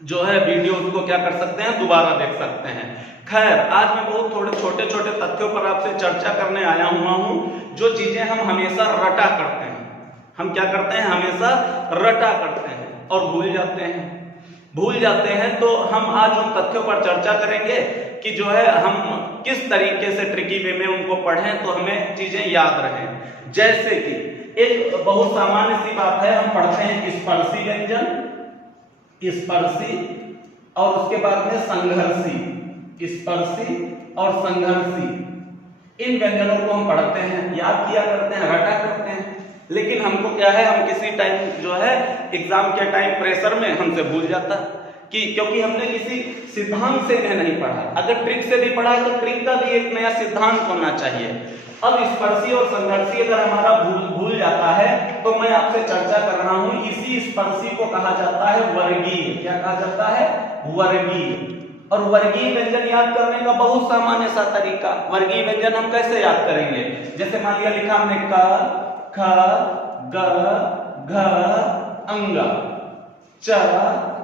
जो है वीडियोस को क्या कर सकते हैं, दोबारा देख सकते हैं। खैर, आज मैं बहुत थोड़े छोटे छोटे तथ्यों पर आपसे चर्चा करने आया हुआ हूं, जो चीजें हम हमेशा रटा करते हैं। हम क्या करते हैं, हमेशा रटा करते हैं और भूल जाते हैं। तो हम आज उन तथ्यों पर चर्चा करेंगे कि जो है हम किस तरीके से ट्रिकी वे में उनको पढ़ें तो हमें चीजें याद रहें। जैसे कि एक बहुत सामान्य सी बात है, हम पढ़ते हैं स्पर्शी व्यंजन, स्पर्शी और उसके बाद में संघर्षी, स्पर्शी और संघर्षी। इन व्यंजनों को हम पढ़ते हैं, याद किया करते हैं, रटा करते हैं। लेकिन हमको क्या है, हम किसी टाइम जो है एग्जाम के टाइम प्रेशर में हमसे भूल जाता कि क्योंकि हमने किसी सिद्धांत से इन्हें नहीं पढ़ा। अगर ट्रिक से भी पढ़ा है तो ट्रिक का भी एक नया सिद्धांत होना चाहिए। अब स्पर्शी और संघर्षी अगर हमारा भूल जाता है तो मैं आपसे चर्चा कर रहा हूं, इसी स्पर्शी को कहा जाता है वर्गीय। क्या कहा जाता है, वर्गीय। और वर्गीय व्यंजन याद करने का बहुत सामान्य सा तरीका। वर्गीय व्यंजन हम कैसे याद करेंगे, जैसे मान लिया लिखा हमने क, ख, ग, घ, अंग, च,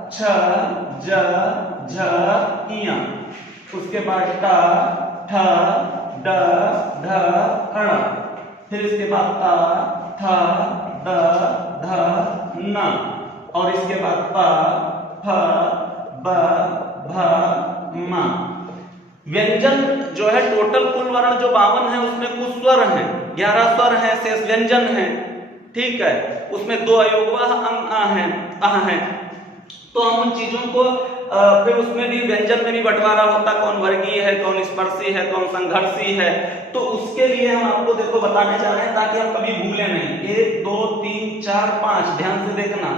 छ, ज, झ, इया। उसके बाद ट, ठ, ड, ढ, ण। फिर इसके बाद त, थ, द, ध, न। और इसके बाद प, फ, ब, भ, म। व्यंजन जो है टोटल कुल वर्ण जो 52 है उसमें कुछ स्वर हैं, 11 स्वर हैं, शेष व्यंजन हैं। ठीक है, उसमें 2 अयोगवाह अंग आ हैं। तो हम उन चीजों को फिर उसमें भी व्यंजन में भी बंटवारा होता, कौन वर्गीय है, कौन स्पर्शी है, कौन संघर्षी है। तो उसके लिए हम आपको देखो बताने जा रहे हैं ताकि हम कभी भूले नहीं। 1 2 3 4 5, ध्यान से देखना।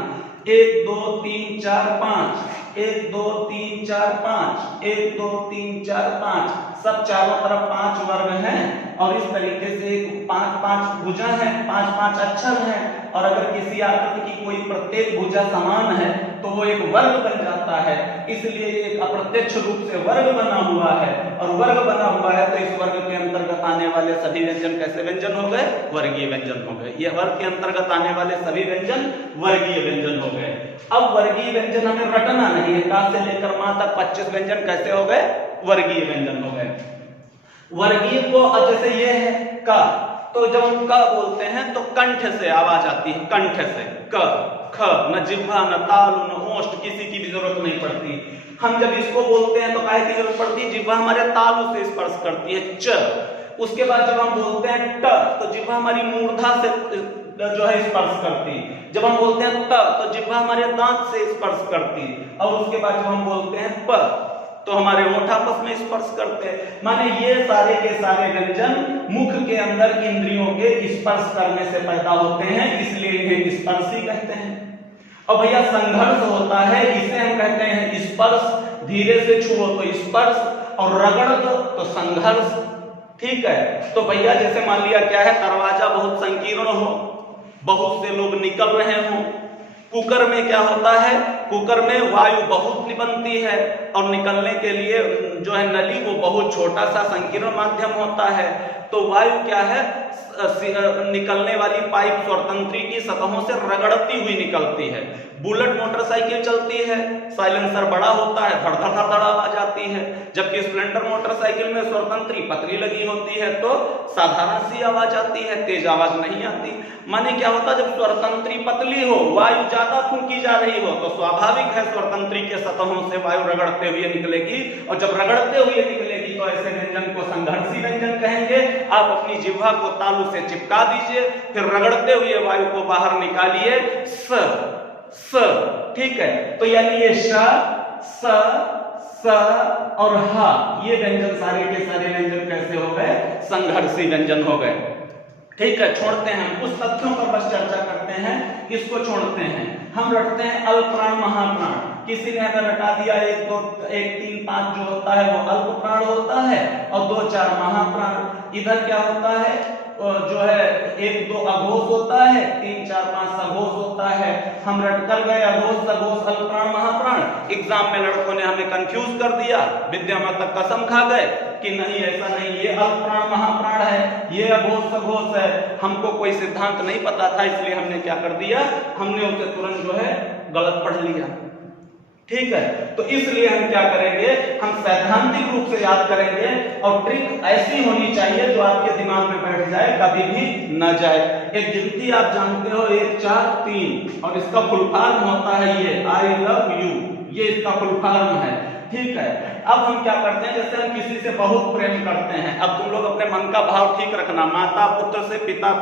1 2 3 4 5, 1 2 3 4 5, 1 2 3 4 5, सब चारों तरफ 5 वर्ग हैं। और इस तरीके से 5 5 भुजा है, 5 5 अक्षर हैं। और अगर किसी आकृति की कोई प्रत्येक भुजा समान है तो वो एक वर्ग बन जाता है। इसलिए एक अप्रत्यक्ष रूप से वर्ग बना हुआ है, और वर्ग बना हुआ है तो इस वर्ग के अंतर्गत आने वाले सभी व्यंजन कैसे व्यंजन हो गए, वर्गीय व्यंजन हो गए। ये वर्ग के अंतर्गत आने वाले सभी व्यंजन वर्गीय व्यंजन हो गए। अब वर्गीय व्यंजन हमें रटना नहीं है, का से लेकर मा तक 25 व्यंजन कैसे हो गए, वर्गीय व्यंजन हो गए। वर्गीय को जैसे ये है का, तो जब हम क बोलते हैं तो कंठ से आवाज आती है, कंठ से। क, ख, न जिह्वा, न तालु, न ओष्ठ, किसी की भी जरूरत नहीं पड़ती। हम जब इसको बोलते हैं तो काहे की जरूरत पड़ती है, जिह्वा हमारे तालु से स्पर्श करती है, च। उसके बाद जब हम बोलते हैं ट तो जिह्वा हमारी मूर्धा से जो है स्पर्श करती। जब हम बोलते हैं त तो जिह्वा हमारे दांत से स्पर्श करती। और उसके बाद जब हम बोलते हैं प तो हमारे ओठ आपस में स्पर्श करते हैं। माने ये सारे के सारे व्यंजन मुख के अंदर इंद्रियों के स्पर्श करने से पैदा होते हैं, इसलिए इन्हें स्पर्शी कहते हैं। और भैया संघर्ष होता है, इसे हम कहते हैं स्पर्श। धीरे से छुओ तो स्पर्श, और रगड़ दो तो संघर्ष। ठीक है, तो भैया जैसे मान लिया क्या है, दरवाजा बहुत संकीर्ण हो, बहुत से लोग निकल रहे हों। कुकर में क्या होता है, कुकर में वायु बहुत बनती है और निकलने के लिए जो है नली वो बहुत छोटा सा संकीर्ण माध्यम होता है। तो वायु क्या है, निकलने वाली पाइप स्वतंत्री की सतहों से रगड़ती हुई निकलती है। बुलेट मोटरसाइकिल चलती है, साइलेंसर बड़ा होता है, धड़ धड़ धड़ आवाज आती है। जबकि स्प्लेंडर मोटरसाइकिल में स्वतंत्री पतली लगी होती है तो साधारण सी आवाज आती है, तेज आवाज नहीं आती। माने क्या होता है, जब स्वतंत्री पतली हो, वायु ज्यादा फूंकी जा रही हो तो स्वाभाविक है स्वतंत्री के सतहों से वायु रगड़ते हुए निकलेगी। और जब रगड़ते हुए निकलेगी तो ऐसे व्यंजन को संघर्षी व्यंजन कहेंगे। आप अपनी जिह्वा को तालु से चिपका दीजिए, फिर रगड़ते हुए वायु को बाहर निकालिए, स। ठीक है, तो यानी ये श, स और ह, ये व्यंजन सारे के सारे व्यंजन कैसे हो गए, संघर्षी व्यंजन हो गए। ठीक है, छोड़ते हैं उस तथ्यों पर बस चर्चा करते हैं, इसको छोड़ते हैं। हम रटते हैं अल्प प्राण महाप्राण। किसी ने अगर रटा दिया 1 2 1 3 5 जो होता है वो अल्प प्राण होता है, और 2 4 महाप्राण। इधर क्या होता है, जो है 1 2 अघोष होता है, 3 4 5 सघोष होता है। हम रट कर गए अघोष सघोष अल्प प्राण महाप्राण। एग्जाम में लड़कों ने हमें कंफ्यूज कर दिया, विद्या में तक कसम खा गए कि नहीं ऐसा नहीं, ये अल्प प्राण महाप्राण है, ये अघोष सघोष है। हमको कोई सिद्धांत नहीं पता था, इसलिए हमने क्या कर दिया, हमने उसे तुरंत जो है गलत पढ़ लिया। ठीक है, तो इसलिए हम क्या करेंगे, हम सैद्धांतिक रूप से याद करेंगे और ट्रिक ऐसी होनी चाहिए जो आपके दिमाग में बैठ जाए, कभी भी न जाए। एक गिनती आप जानते हो 1 4 3 और इसका फुल फॉर्म होता है ये आई लव यू, ये इसका फुल फॉर्म है। ठीक है, अब हम क्या करते हैं, जैसे हम किसी से बहुत प्रेम करते हैं, अब तुम लोग अपने मन का भाव ठीक रखना, माता पुत्र से, पिता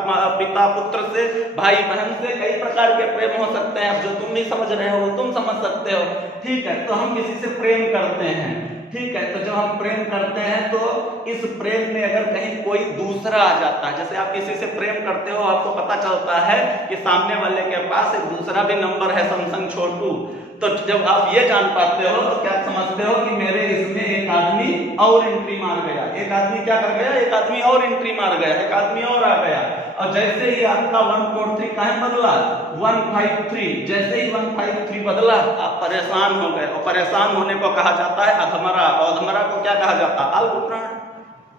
पुत्र से, भाई बहन से, कई प्रकार के प्रेम हो सकते हैं। अब जो तुम नहीं समझ रहे हो वो तुम समझ सकते हो। ठीक है, तो हम किसी से प्रेम करते हैं। ठीक है, तो जब हम प्रेम करते हैं तो इस प्रेम में अगर कहीं कोई दूसरा आ जाता है, जैसे आप किसी से प्रेम करते हो, आपको पता चलता है कि सामने वाले के पास एक दूसरा भी नंबर है, सैमसंग छोटू, तो जब आप ये जान पाते हो तो क्या समझते हो कि मेरे इसमें एक आदमी और एंट्री मार गया, एक आदमी क्या कर गया, एक आदमी और एंट्री मार गया, एक आदमी और आ गया। और जैसे ही आपका 143 कहाँ बदला, 153, जैसे ही 153 बदला आप परेशान हो गए, और परेशान होने को कहा जाता है अधमरा, और अधमरा को क्या कहा जाता है, अल्प प्राण।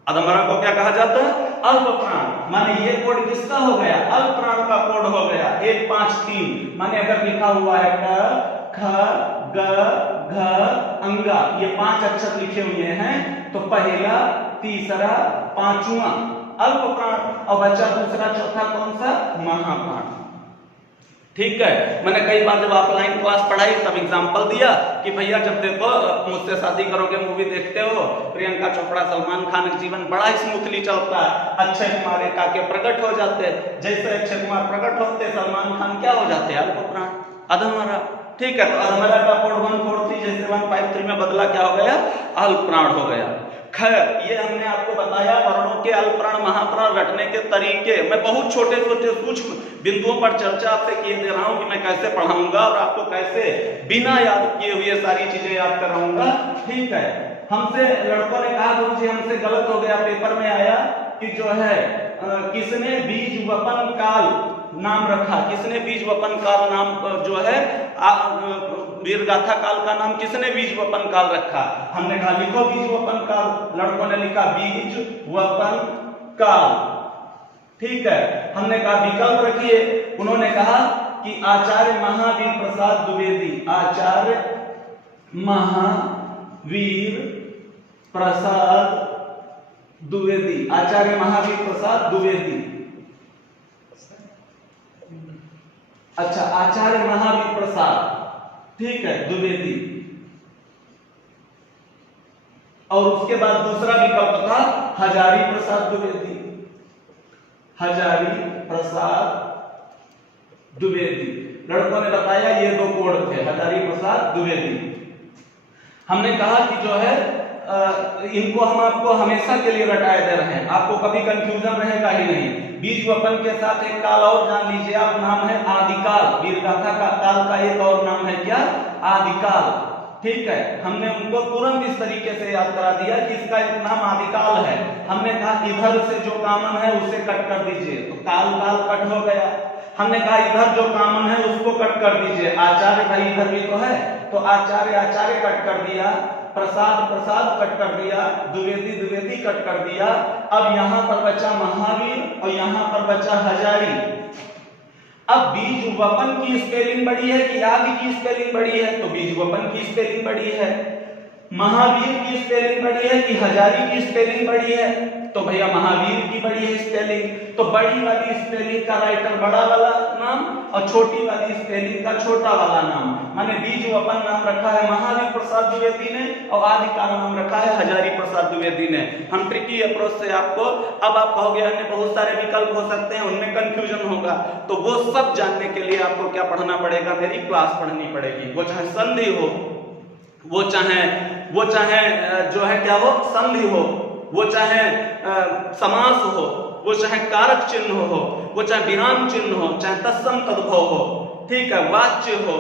अधमरा को क्या कहा जाता है, अल्प प्राण। माने ये कोड किसका हो गया, अल्प प्राण का कोड हो गया 153। माने अगर लिखा हुआ है क ख ग घ अंगा, ये 5 अक्षर लिखे हुए हैं, तो पहला, तीसरा, पांचवा अल्प प्राण, और बचा दूसरा, चौथा कौन सा, महाप्राण। ठीक है, मैंने कई बार जब ऑफलाइन क्लास पढ़ाई तब एग्जांपल दिया कि भैया जब देखो मुझसे शादी करोगे मूवी देखते हो, प्रियंका चोपड़ा सलमान खान का जीवन बड़ा स्मूथली चलता है, अक्षय कुमार एक आके प्रकट हो जाते, जैसे अक्षय कुमार प्रकट होते सलमान खान क्या हो जाते, अल्प प्राण, अधमरा। ठीक है, तो अधमरा का कोड 143 जैसे 153 में बदला, क्या हो गया, अल्प प्राण हो गया। खैर, ये हमने आपको बताया वर्णों के अल्प प्राण महाप्राण रटने के तरीके। मैं बहुत छोटे छोटे सूक्ष्म बिंदुओं पर चर्चा आपसे किए दे रहा हूं कि मैं कैसे पढ़ाऊंगा और आपको कैसे बिना याद किए हुए सारी चीजें याद कराऊंगा। ठीक है, हमसे लड़कों ने कहा गुरुजी हमसे गलत हो गया, पेपर में आया कि जो है किसने बीज वपन काल नाम रखा, किसने बीज वपन काल नाम जो है वीर गाथा काल का नाम किसने बीज वपन काल रखा। हमने कहा लिखो बीज वपन काल, लड़कों ने लिखा बीज वपन काल। ठीक है, हमने कहा विकल्प रखिए, उन्होंने कहा कि आचार्य महावीर प्रसाद द्विवेदी, आचार्य महावीर प्रसाद द्विवेदी, आचार्य महावीर प्रसाद द्विवेदी। अच्छा, आचार्य महावीर प्रसाद, ठीक है, द्विवेदी। और उसके बाद दूसरा विकल्प था हजारी प्रसाद द्विवेदी, हजारी प्रसाद द्विवेदी। लड़कों ने बताया ये 2 कोड थे, हजारी प्रसाद द्विवेदी। हमने कहा कि जो है इनको हम आपको हमेशा के लिए रटाए दे रहे हैं, आपको कभी कंफ्यूजन रहेगा ही नहीं। बीज वपन के साथ एक काल और जान लीजिए आप, नाम है आदिकाल। वीरगाथा का काल का एक और नाम है क्या, आदिकाल। ठीक है, हमने उनको तुरंत इस तरीके से याद करा दिया कि इसका एक नाम आदिकाल है। हमने कहा इधर से जो कॉमन है उसे कट कर दीजिए, तो काल काल कट हो गया। हमने कहा इधर जो कॉमन है उसको कट कर दीजिए, आचार्य भाई इधर भी तो है, तो आचार्य आचार्य कट कर दिया, प्रसाद प्रसाद कट कर दिया, द्विवेदी द्विवेदी कट कर दिया। अब यहां पर बचा महावीर और यहां पर बचा हजारी। अब बीज वपन की स्पेलिंग बड़ी है कि आदि की स्पेलिंग बड़ी है, तो बीज वपन की स्पेलिंग बड़ी है। महावीर की स्पेलिंग बड़ी है कि हजारी की स्पेलिंग बड़ी है, तो भैया महावीर की बड़ी है स्पेलिंग, तो बड़ी वाली स्पेलिंग का राइटर बड़ा वाला नाम और छोटी वाली स्पेलिंग का छोटा वाला नाम। माने बीज वपन नाम रखा है महावीर प्रसाद द्विवेदी ने और आदि का नाम रखा है हजारी प्रसाद द्विवेदी ने। हम ट्रिकी अप्रोच से आपको, अब आप कहोगे अन्य बहुत सारे विकल्प हो सकते हैं, उनमें कंफ्यूजन होगा, तो वो सब जानने के लिए आपको क्या पढ़ना पड़ेगा, मेरी क्लास पढ़नी पड़ेगी। वो चाहे संधि हो, वो चाहे जो है क्या हो संधि हो, वो चाहे समास हो, वो चाहे कारक चिन्ह हो, वो चाहे विराम चिन्ह हो, चाहे तत्सम तद्भव हो, ठीक है, वाच्य हो,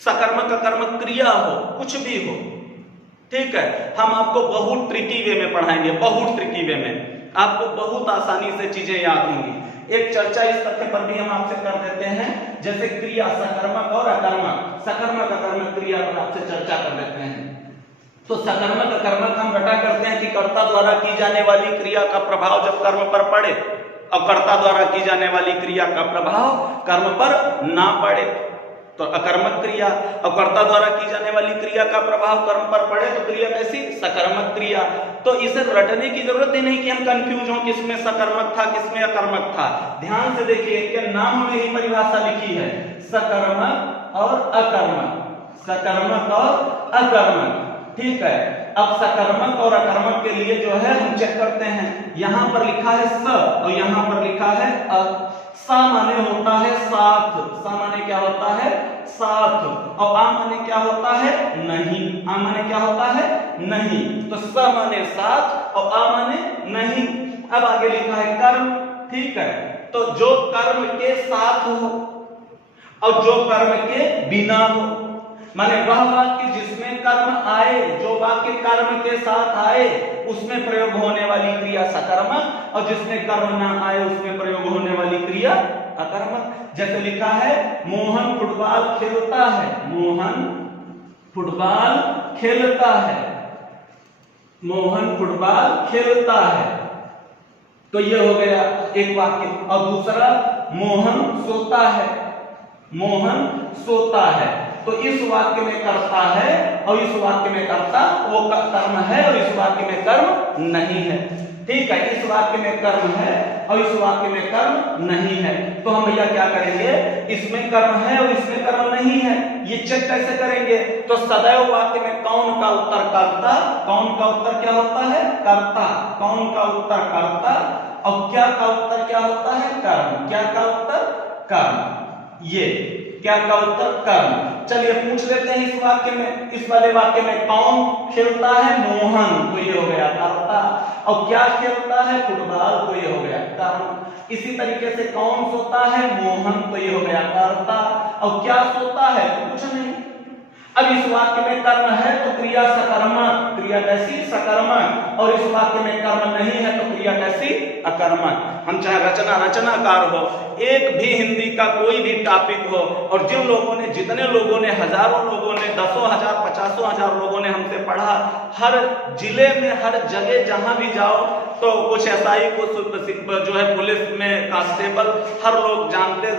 सकर्मक अकर्मक क्रिया हो, कुछ भी हो। ठीक है, हम आपको बहुत ट्रिकी वे में पढ़ाएंगे, बहुत ट्रिकी वे में, आपको बहुत आसानी से चीजें याद होंगी। एक चर्चा इस तथ्य पर भी हम आपसे कर देते हैं, जैसे क्रिया सकर्मक और अकर्मक, सकर्मक अकर्मक क्रिया पर आपसे चर्चा कर देते हैं। तो सकर्मक अकर्मक हम रटा करते हैं कि कर्ता द्वारा की जाने वाली क्रिया का प्रभाव जब कर्म पर पड़े और कर्ता द्वारा की जाने वाली क्रिया का प्रभाव कर्म पर ना पड़े। तो अकर्मक क्रिया। और कर्ता द्वारा की जाने वाली क्रिया का प्रभाव कर्म पर पड़े तो क्रिया कैसी? सकर्मक क्रिया। तो इसे रटने की जरूरत ही नहीं कि हम कंफ्यूज हों किसमें सकर्मक था किसमें अकर्मक था। ध्यान से देखिए, इनके नाम में ही परिभाषा लिखी है, सकर्मक और अकर्मक, सकर्मक और अकर्मक। ठीक है, अब सकर्मक और अकर्मक के लिए जो है हम चेक करते हैं। यहां पर लिखा है स और यहां पर लिखा है अ। सा माने होता है साथ, सा माने क्या होता है? साथ। और आ माने क्या होता है? नहीं। आ माने क्या होता है? नहीं। तो स माने साथ और आ माने नहीं। अब आगे लिखा है कर्म। ठीक है, तो जो कर्म के साथ हो और जो कर्म के बिना हो, माने वह वाक्य जिसमें कर्म आए, जो वाक्य कर्म के साथ आए उसमें प्रयोग होने वाली क्रिया सकर्मक, और जिसमें कर्म ना आए उसमें प्रयोग होने वाली क्रिया अकर्मक। जैसे लिखा है मोहन फुटबॉल खेलता है, मोहन फुटबॉल खेलता है, मोहन फुटबॉल खेलता है। तो ये हो गया एक वाक्य। और दूसरा मोहन सोता है, मोहन सोता है। तो इस वाक्य में कर्ता है और इस वाक्य में कर्ता वो कर्म है और इस वाक्य में कर्म नहीं है। ठीक है, इस वाक्य में कर्म है और इस वाक्य में कर्म नहीं है। तो हम भैया क्या करेंगे, इसमें कर्म है और इसमें कर्म नहीं है, ये चेक कैसे करेंगे? तो सदैव वाक्य में कौन का उत्तर कर्ता, कौन का उत्तर क्या होता है? कर्ता। कौन का उत्तर कर्ता और क्या का उत्तर क्या होता है? कर्म। क्या का उत्तर? कर्म। ये क्या का उत्तर? कर्म। चलिए पूछ लेते हैं इस वाक्य में, इस वाले वाक्य में कौन खेलता है? मोहन, तो ये हो गया कर्ता। और क्या खेलता है? फुटबॉल, तो ये हो गया कर्म। इसी तरीके से कौन सोता है? मोहन, तो ये हो गया कर्ता। और क्या सोता है? तो कुछ नहीं। अब इस वाक्य में कर्म है तो क्रिया सकर्मक, क्रिया कैसी? सकर्मक। और इस वाक्य में कर्म नहीं है तो क्रिया कैसी? अकर्मक। हम चाहे रचनाकार हो, एक भी हिंदी का कोई भी टॉपिक हो, और जिन लोगों ने, जितने लोगों ने, हजारों लोगों ने, 10,000 50,000 लोगों ने हमसे पढ़ा, हर जिले में हर जगह जहां भी जाओ तो कुछ SI, कुछ जो है पुलिस में कांस्टेबल, हर लोग जानते